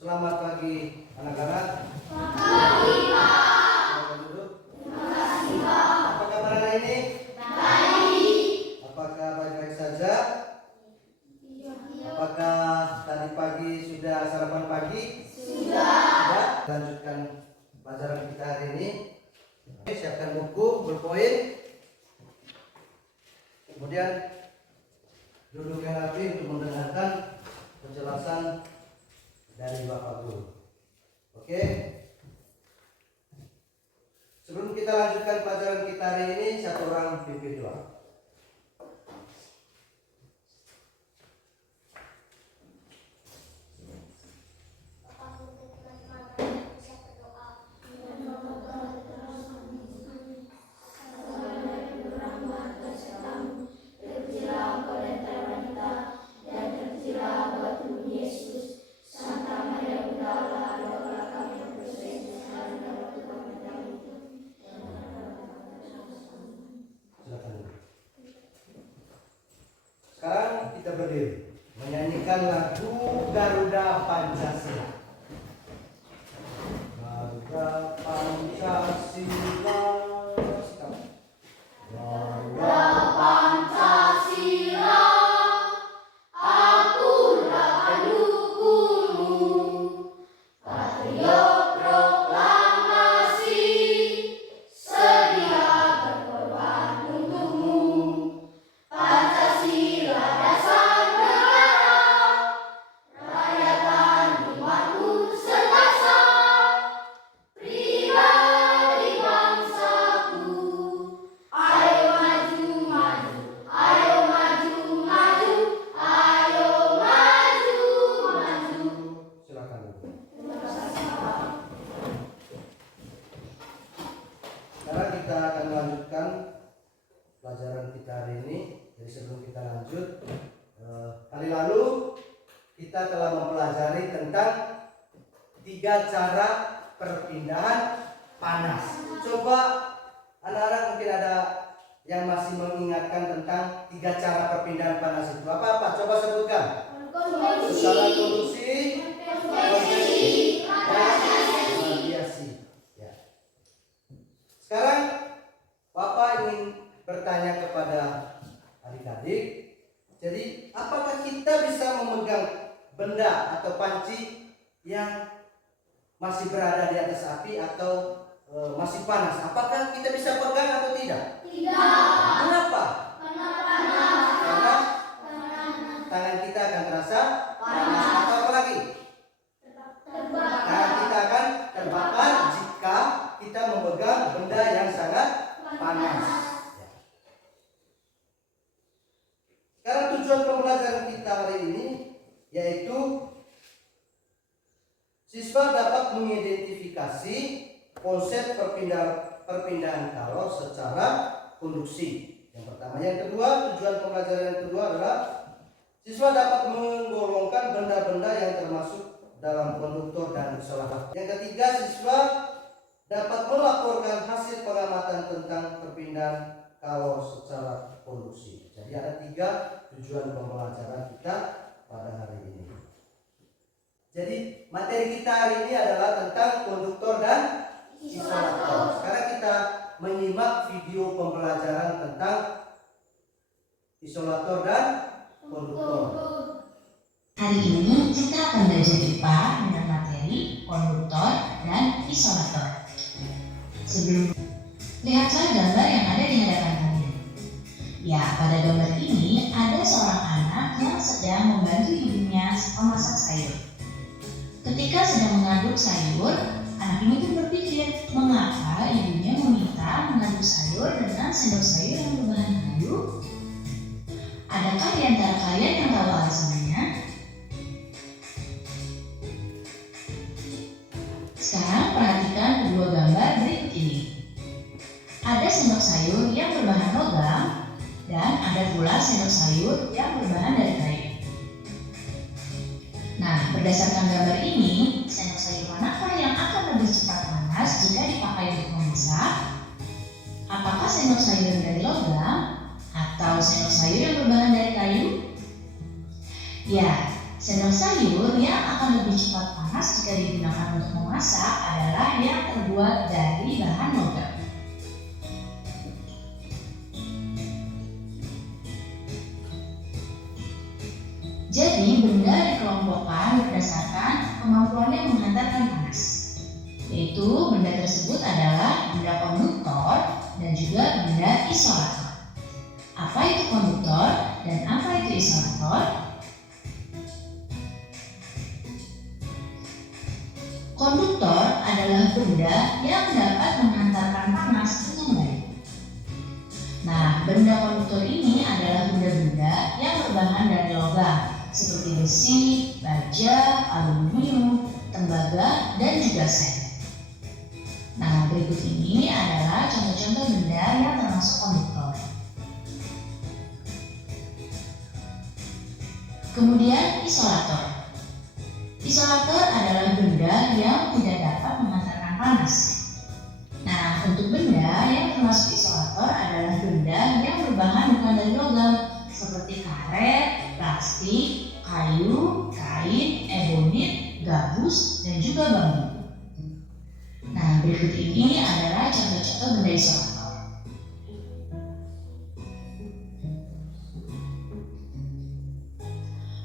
Selamat pagi anak-anak. Pagi, Pak. Selamat duduk. Terima kasih, Pak. Apa kabar hari ini? Baik. Apakah baik-baik saja? Iya. Apakah tadi pagi sudah sarapan pagi? Sudah. Sudah. Lanjutkan pelajaran kita hari ini. Siapkan buku, berpoin. Kemudian duduk yang rapi untuk mendengarkan penjelasan dari Bapak Guru. Oke? Sebelum kita lanjutkan pelajaran kita hari ini, satu orang pimpin doa. Sekarang kita berdiri menyanyikan lagu Garuda Pancasila. Garuda Pancasila. Garuda Pancasila, akulah pendukungmu. Patriot proklamasi, sedia berkorban untukmu. Pancasila dasar negara, rakyatan umatku serta pribadi bangsaku. Ayo maju maju, ayo maju maju, ayo maju maju. Silakan. Terima kasih, Pak. Sekarang kita akan melanjutkan pelajaran kita hari ini. Jadi sebelum kita lanjut, kali lalu kita telah mempelajari tentang 3 cara perpindahan panas. Coba anak-anak mungkin ada yang masih mengingatkan tentang 3 cara perpindahan panas itu. Apa-apa? Coba sebutkan. Secara konduksi, konveksi, dan radiasi. Ya. Sekarang Bapak ingin bertanya kepada adik-adik, jadi apakah kita bisa memegang benda atau panci yang masih berada di atas api atau masih panas? Apakah kita bisa pegang atau tidak? Tidak. Kenapa? Karena panas. Karena tangan kita akan terasa panas. Atau apa lagi? Terbakar. Tangan kita akan terbakar jika kita memegang benda yang sangat panas. Sekarang tujuan pembelajaran kita hari ini yaitu siswa dapat mengidentifikasi konsep perpindahan kalor secara konduksi. Yang pertama, yang kedua, tujuan pembelajaran yang kedua adalah siswa dapat menggolongkan benda-benda yang termasuk dalam konduktor dan isolator. Yang ketiga, siswa dapat melaporkan hasil pengamatan tentang perpindahan kalor secara konduksi. Jadi ada 3 tujuan pembelajaran kita pada hari ini. Jadi materi kita hari ini adalah tentang konduktor dan isolator. Sekarang kita menyimak video pembelajaran tentang isolator dan konduktor. Hari ini kita akan belajar IPA dengan materi konduktor dan isolator. Sebelum lihatlah gambar yang ada di hadapan kalian. Ya, pada gambar ini ada seorang anak yang sedang membantu ibunya memasak sayur. Ketika sedang mengaduk sayur, anak ini pun berpikir mengapa ibunya meminta mengaduk sayur dengan sendok sayur yang berbahan kayu. Adakah di antara kalian yang tahu alasannya? Sekarang perhatikan kedua gambar berikut ini. Ada sendok sayur yang berbahan logam dan ada pula sendok sayur yang berbahan dari kayu. Nah, berdasarkan gambar ini, sendok sayur manakah yang akan lebih cepat panas jika dipakai untuk memasak? Apakah sendok sayur dari logam atau sendok sayur yang berbahan dari kayu? Ya, sendok sayur yang akan lebih cepat panas panas jika digunakan untuk memasak adalah yang terbuat dari bahan logam. Jadi, benda dikelompokkan berdasarkan kemampuannya menghantarkan panas, yaitu benda tersebut adalah benda konduktor dan juga benda isolator. Apa itu konduktor dan apa itu isolator? Konduktor adalah benda yang dapat menghantarkan panas dengan baik. Nah, benda konduktor ini adalah benda-benda yang berbahan dari logam seperti besi, baja, aluminium, tembaga, dan juga sen. Nah, berikut ini adalah contoh-contoh benda yang termasuk konduktor. Kemudian isolator. Isolator adalah benda yang tidak dapat menghantarkan panas. Nah, untuk benda yang termasuk isolator adalah benda yang berbahan bukan dari logam seperti karet, plastik, kayu, kain, ebonit, gabus, dan juga bambu. Nah, berikut ini adalah contoh-contoh benda isolator.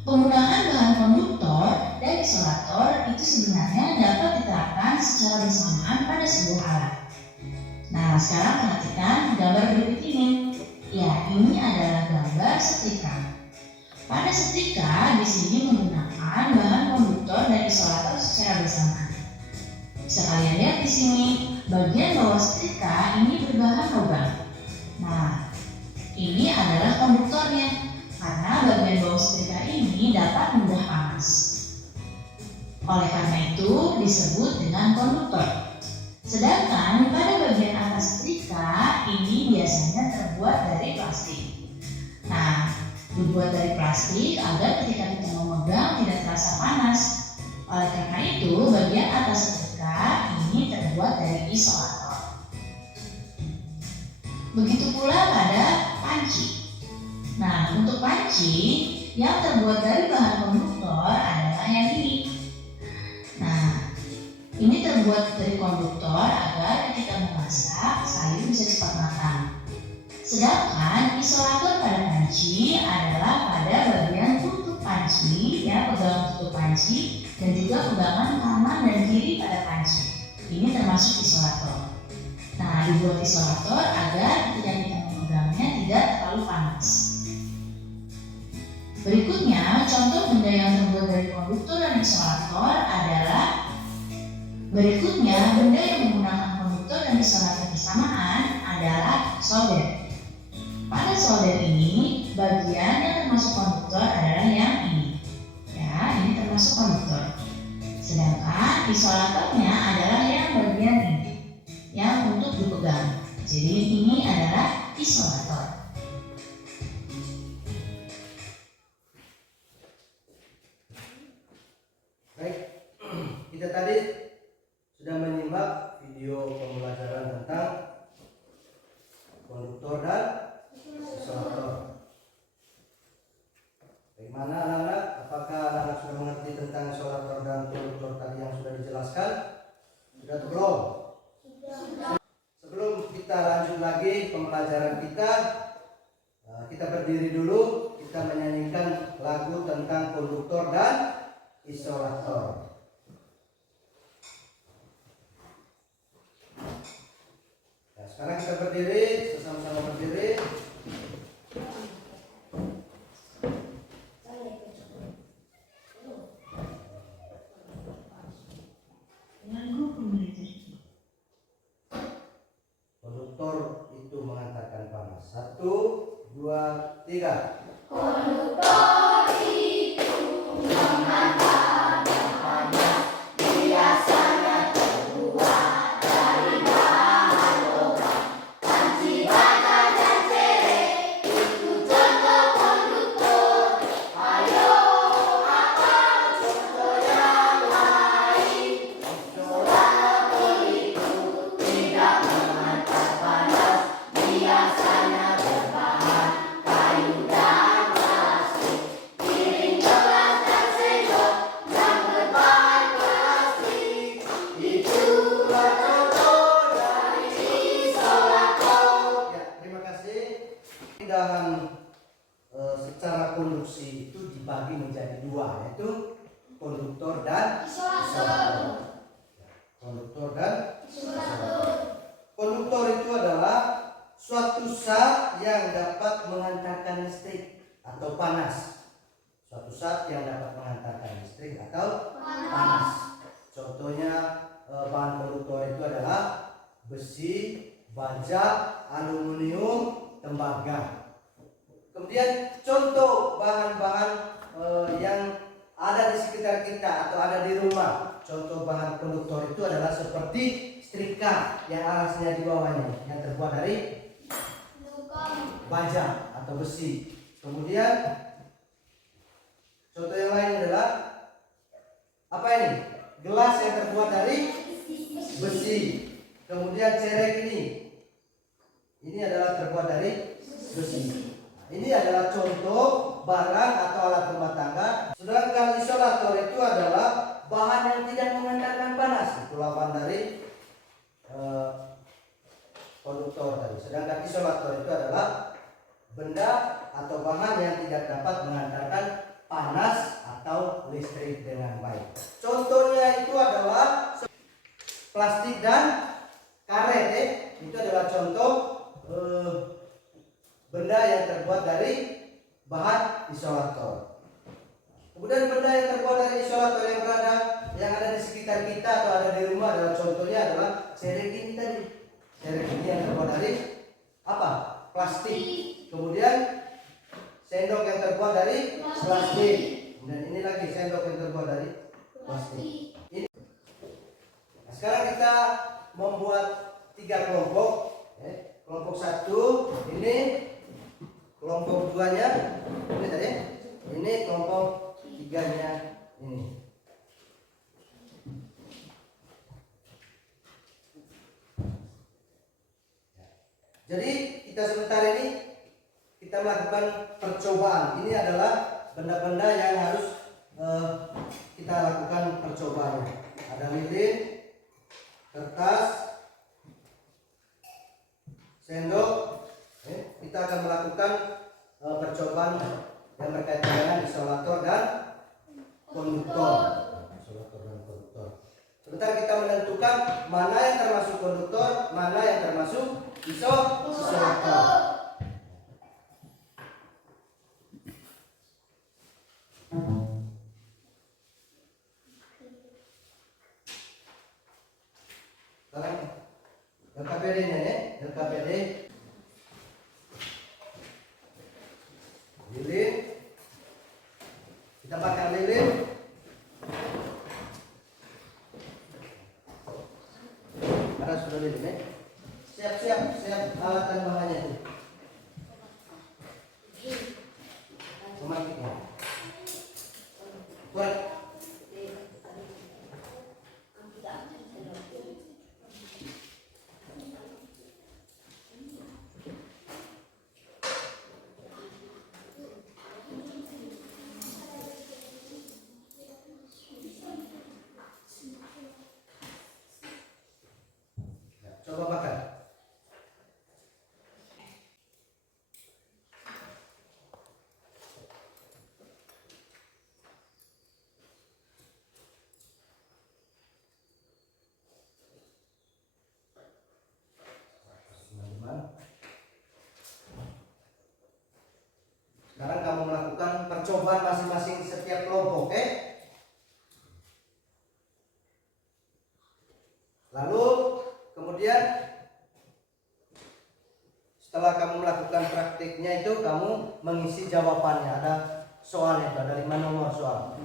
Penggunaan bahan konduktor dan isolator itu sebenarnya dapat diterapkan secara bersamaan pada sebuah alat. Nah, sekarang perhatikan gambar berikut ini. Ya, ini adalah gambar setrika. Pada setrika di sini menggunakan bahan konduktor dan isolator secara bersamaan. Bisa kalian lihat di sini, bagian bawah setrika ini berbahan logam. Nah, ini adalah konduktornya karena bagian bawah setrika ini dapat mudah panas. Oleh karena itu disebut dengan konduktor. Sedangkan pada bagian atas setrika ini biasanya terbuat dari plastik. Nah, dibuat dari plastik agar ketika kita memegang tidak terasa panas. Oleh karena itu, bagian atas setrika ini terbuat dari isolator. Begitu pula pada panci. Nah, untuk panci yang terbuat dari bahan konduktor adalah yang ini. Nah, ini terbuat dari konduktor agar ketika memasak sayur bisa cepat matang. Sedangkan isolator pada panci adalah pada bagian tutup panci, ya, pegangan tutup panci dan juga pegangan kanan dan kiri pada panci. Ini termasuk isolator. Nah, dibuat isolator agar ketika kita memegangnya tidak terlalu panas. Berikutnya, contoh benda yang terbuat dari konduktor dan isolator adalah benda yang menggunakan konduktor dan isolator bersamaan adalah solder. Pada solder ini, bagian yang termasuk konduktor adalah yang ini. Ya, ini termasuk konduktor. Sedangkan isolatornya adalah yang bagian ini, yang untuk dipegang. Jadi ini adalah isolator. Baik, kita tadi sudah menyimak video pembelajaran tentang konduktor dan isolator. Bagaimana anak-anak? Apakah anak-anak sudah mengerti tentang isolator dan konduktor tadi yang sudah dijelaskan? Sudah atau belum? Sebelum kita lanjut lagi pembelajaran kita berdiri dulu. Kita menyanyikan lagu tentang konduktor dan isolator. Nah, sekarang kita berdiri, sama-sama berdiri. Konduktor itu menghantarkan panas. 1, 2, 3. Konduktor itu menghantarkan panas. baja, aluminium, tembaga. Kemudian contoh bahan-bahan yang ada di sekitar kita atau ada di rumah. Contoh bahan konduktor itu adalah seperti setrika yang alasnya di bawahnya yang terbuat dari baja atau besi. Kemudian contoh yang lain adalah apa ini? Gelas yang terbuat dari besi. Kemudian cerek ini adalah terbuat dari besi. Ini adalah contoh barang atau alat rumah tangga. Sedangkan isolator itu adalah bahan yang tidak menghantarkan panas. Itu lawan dari konduktor tadi. Sedangkan isolator itu adalah benda atau bahan yang tidak dapat menghantarkan panas atau listrik dengan baik. Contohnya itu adalah plastik dan karet. Itu adalah contoh benda yang terbuat dari bahan isolator. Kemudian benda yang terbuat dari isolator yang ada di sekitar kita atau ada di rumah adalah contohnya adalah cerek ini tadi. Cerek ini yang terbuat dari apa? Plastik. Kemudian sendok yang terbuat dari plastik. Dan ini lagi sendok yang terbuat dari plastik. Ini. Nah, sekarang kita membuat 3 kelompok. Kelompok 1 ini, kelompok 2-nya ini tadi. Ini kelompok 3-nya ini. Jadi kita sebentar ini kita melakukan percobaan. Ini adalah benda-benda yang harus kita lakukan percobaannya. Ada lilin, kertas, sendok. Kita akan melakukan percobaan yang berkaitan dengan isolator dan konduktor. Isolator dan konduktor. Sebentar kita menentukan mana yang termasuk konduktor, mana yang termasuk isolator. Sekarang LKPD-nya ya, LKPD lilin, kita bakar lilin. Karena sudah lilin ya. Siap alat dan bahannya itu. Pemakainya. Kuat. Coba bakar. Sekarang kamu melakukan percobaan masing-masing setiap kelompok, oke? Lalu kemudian setelah kamu melakukan praktiknya itu kamu mengisi jawabannya. Ada soalnya, ada 5 nomor soal.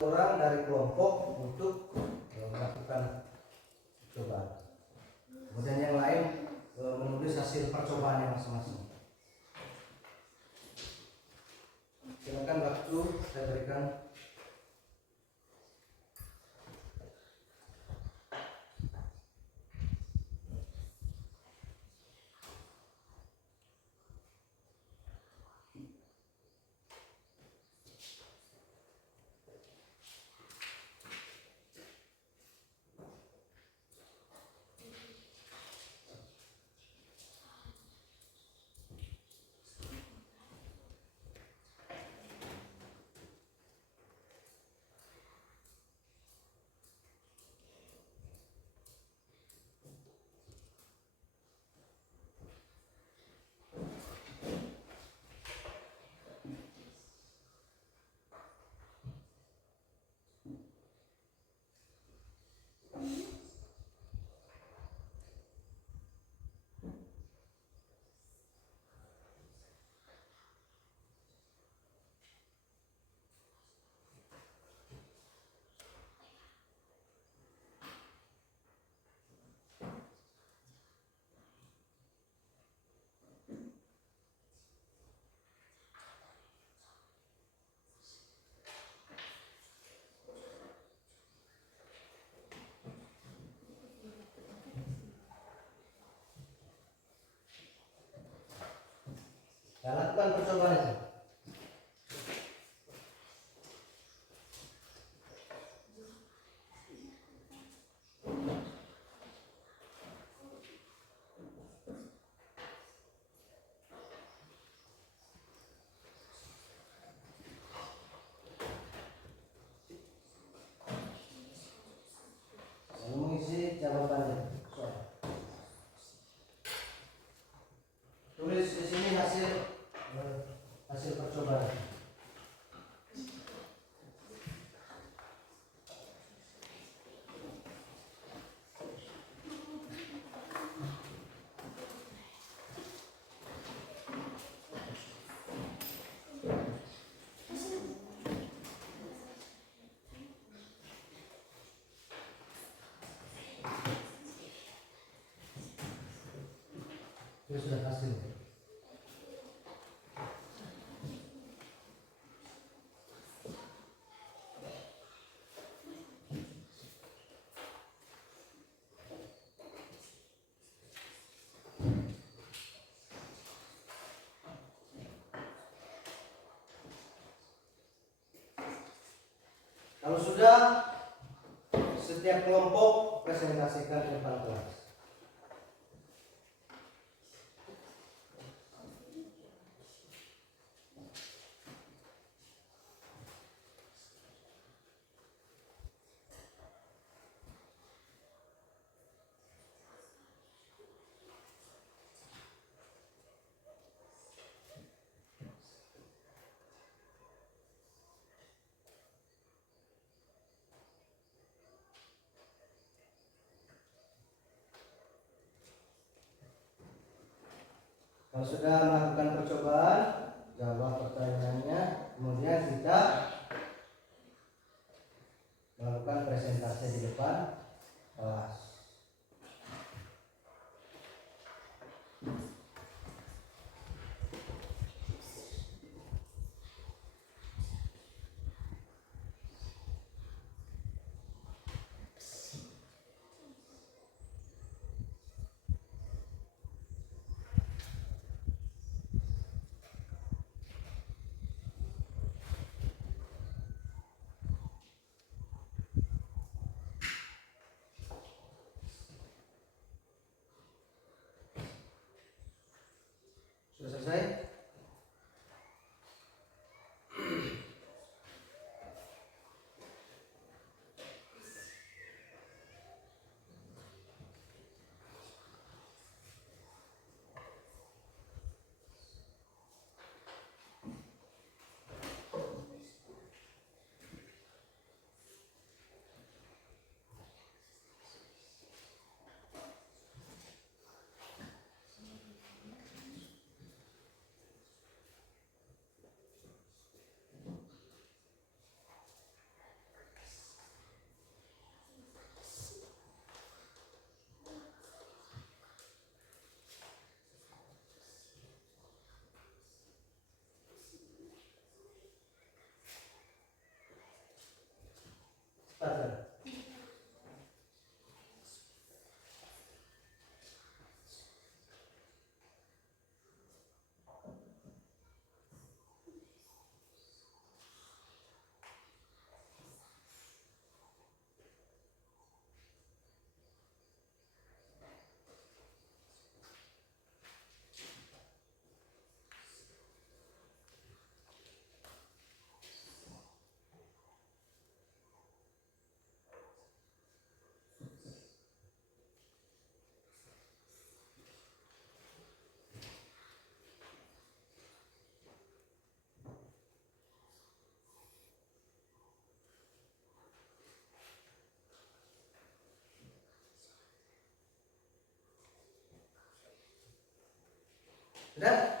Orang dari kelompok untuk melakukan percobaan. Kemudian yang lain menulis hasil percobaannya masing-masing. Silakan waktu saya berikan. lakukan percobaan itu. Lalu mengisi jawabannya. Soal. Tulis di sini hasil percobaan. Itu sudah hasil. Kalau sudah, setiap kelompok presentasikan di depan kelas. Kalau sudah melakukan percobaan, jawab pertanyaannya, kemudian kita melakukan presentasi di depan kelas. Sudah selesai? Cepat. Sudah?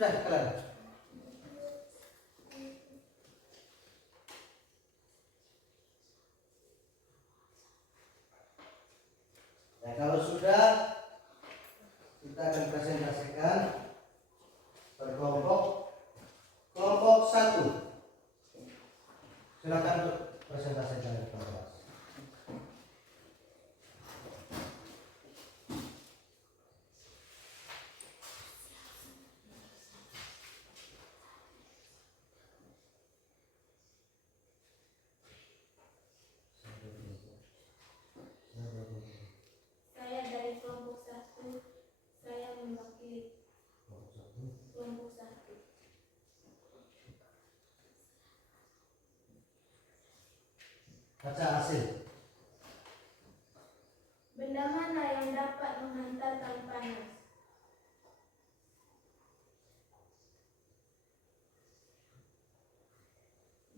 Sudah kalian. Ya kalau sudah, kita akan presentasikan per kelompok. Kelompok 1. Silakan untuk presentasikan di kelas. Saya dari kelompok 1. Saya mewakili kelompok 1. Baca hasil. Benda mana yang dapat menghantarkan panas?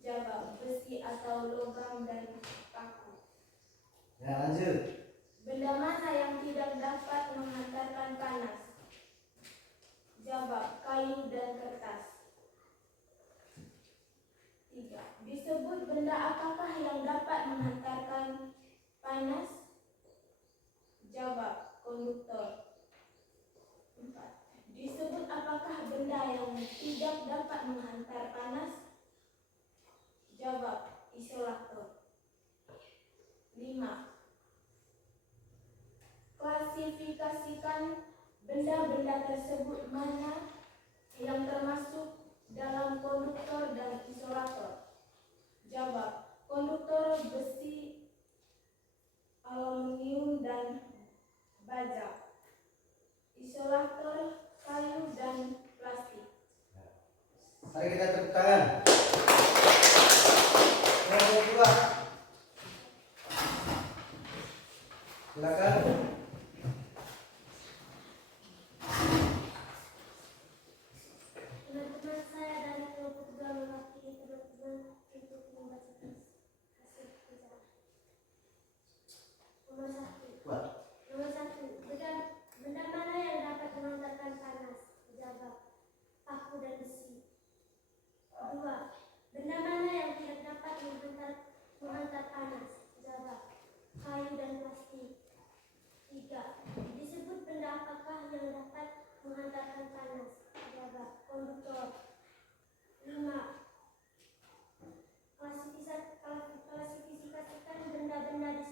Jawab, besi atau logam dan paku. Ya lanjut. Benda mana yang tidak dapat menghantarkan panas? Jawab, kayu dan kertas. 3. Disebut benda apakah yang dapat menghantarkan panas? Jawab, konduktor. 4. Disebut apakah benda yang tidak dapat menghantar panas? Jawab, isolator. 5. Klasifikasikan benda-benda tersebut mana yang termasuk dalam konduktor dan isolator. Jawab, konduktor besi, aluminium dan baja. Isolator kayu dan plastik. Mari kita tepuk tangan. Kelompok 2. Silakan. Teman-teman, saya dari kelompok 2 mewakili teman-teman untuk membacakan hasil kerja. Nomor 1. Buat. Nomor 1. Benda mana yang dapat menghantarkan panas? Jawab, paku dan besi. 2. Benda mana yang tidak dapat menghantar panas? Jawab, kayu dan plastik. 3. Disebut benda apakah yang dapat menghantarkan panas? Jawab, konduktor. 5. Klasifikasikan benda-benda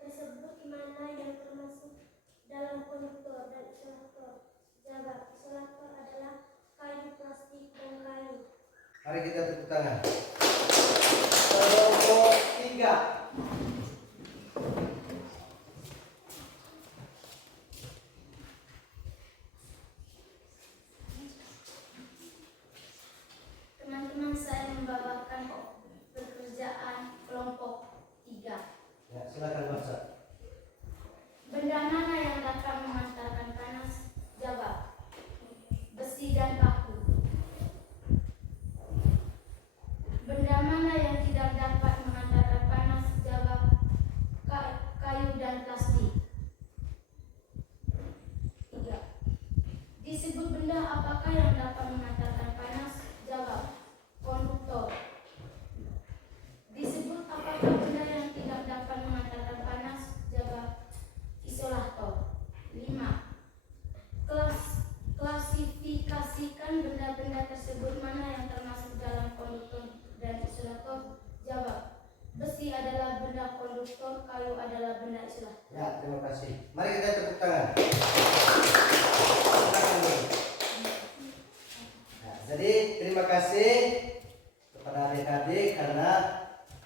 tersebut mana yang termasuk dalam konduktor dan isolator. Jawab, isolator adalah kayu, plastik, dan kayu. Mari kita tepuk tangan. Kelompok 3. Teman-teman, saya membawakan pekerjaan kelompok 3. Ya, silakan baca. Benda mana yang dapat menghantarkan panas? Jawab, besi dan paku. Benda mana yang tidak dapat menghantarkan panas? Jawab, kayu dan plastik. 3. Disebut benda apakah yang dapat menghantarkan panas? Jawab, konduktor. Disebut apakah benda yang tidak dapat menghantarkan panas? Jawab, isolator. 5. Klasifikasikan benda-benda tersebut mana yang termasuk dalam konduktor dan isolator. Jawab, besi adalah benda konduktor, kayu adalah benda isolator. Ya, terima kasih. Mari kita tepuk tangan. Silakan, Bu. Nah, jadi terima kasih kepada adik-adik karena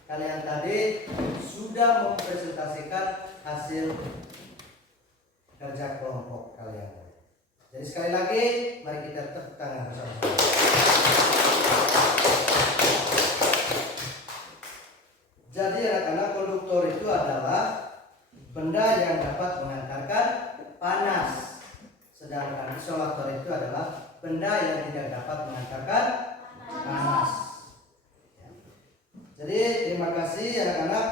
kalian tadi sudah mempresentasikan hasil kerja kelompok kalian. Jadi sekali lagi, mari kita tepuk tangan bersama-sama. Jadi anak-anak, konduktor itu adalah benda yang dapat menghantarkan panas. Sedangkan isolator itu adalah benda yang tidak dapat menghantarkan panas. Ya. Jadi terima kasih anak-anak,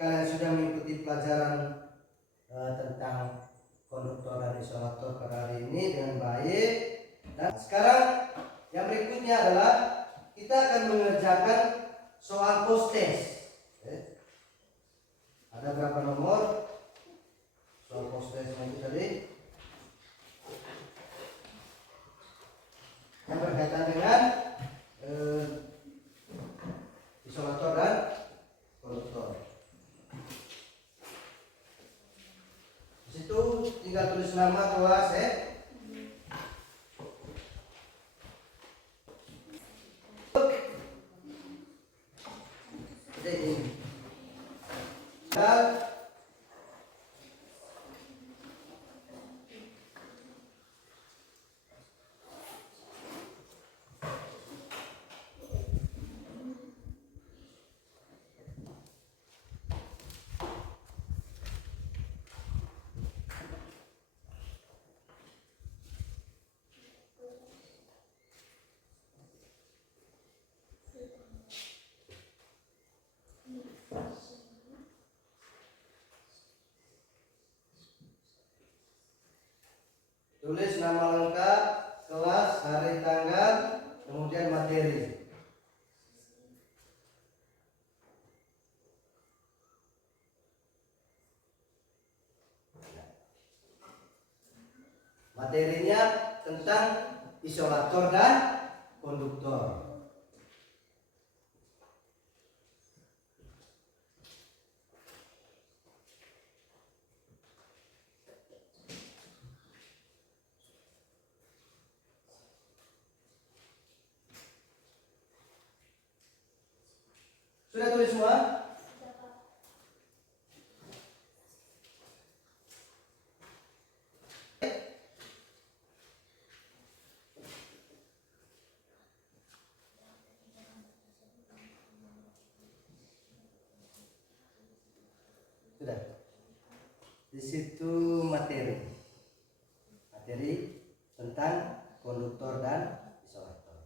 kalian sudah mengikuti pelajaran tentang konduktor dan isolator pada hari ini dengan baik. Dan sekarang yang berikutnya adalah kita akan mengerjakan soal post test. Ada berapa nomor soal post test itu tadi? Yang berkaitan dengan isolator dan konduktor. Di situ tinggal tulis nama kelas ini. Dan tulis nama lengkap, kelas, hari, tanggal, kemudian materi. Materinya tentang isolator dan konduktor. Sudah tulis semua? Sudah. Di situ materi. Materi tentang konduktor dan isolator.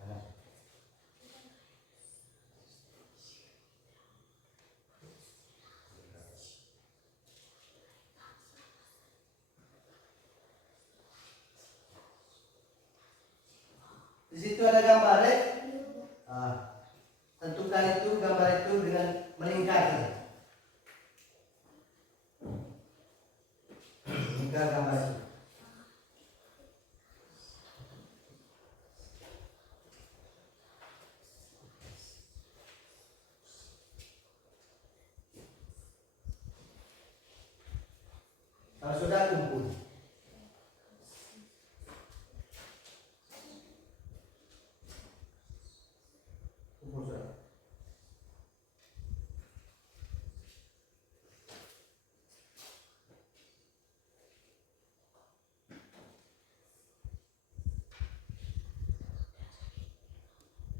Mana? Di situ ada gambar tentukan itu gambar itu dengan melingkar. Lingkar gambar itu. Kalau sudah kumpul. Kumpul sudah.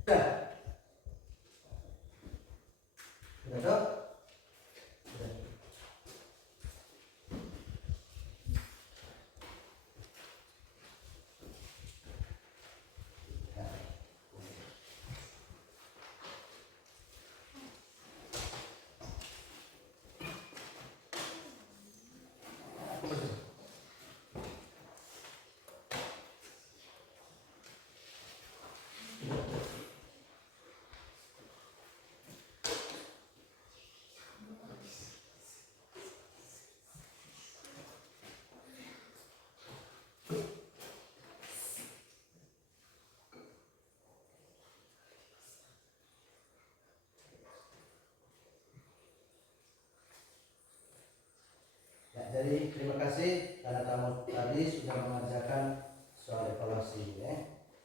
Sudah. Sudah dok? Sudah. Kumpul sudah. Ya, jadi terima kasih karena kamu tadi sudah mengerjakan soal evaluasi.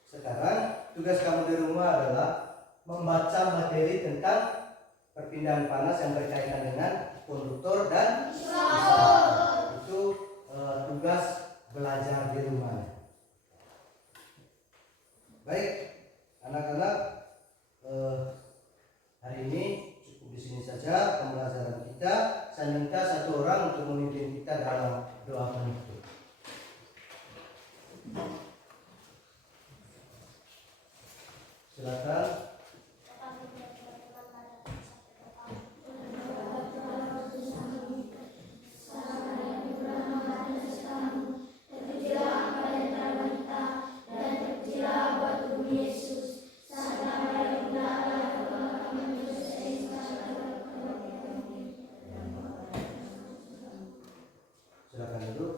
Sekarang tugas kamu di rumah adalah membaca materi tentang perpindahan panas yang berkaitan dengan konduktor dan isolator. Itu tugas belajar di rumah. Baik, anak-anak, hari ini cukup di sini saja pembelajaran kita. Saya minta satu orang untuk memimpin kita dalam doa penutup. Silakan. Silakan duduk.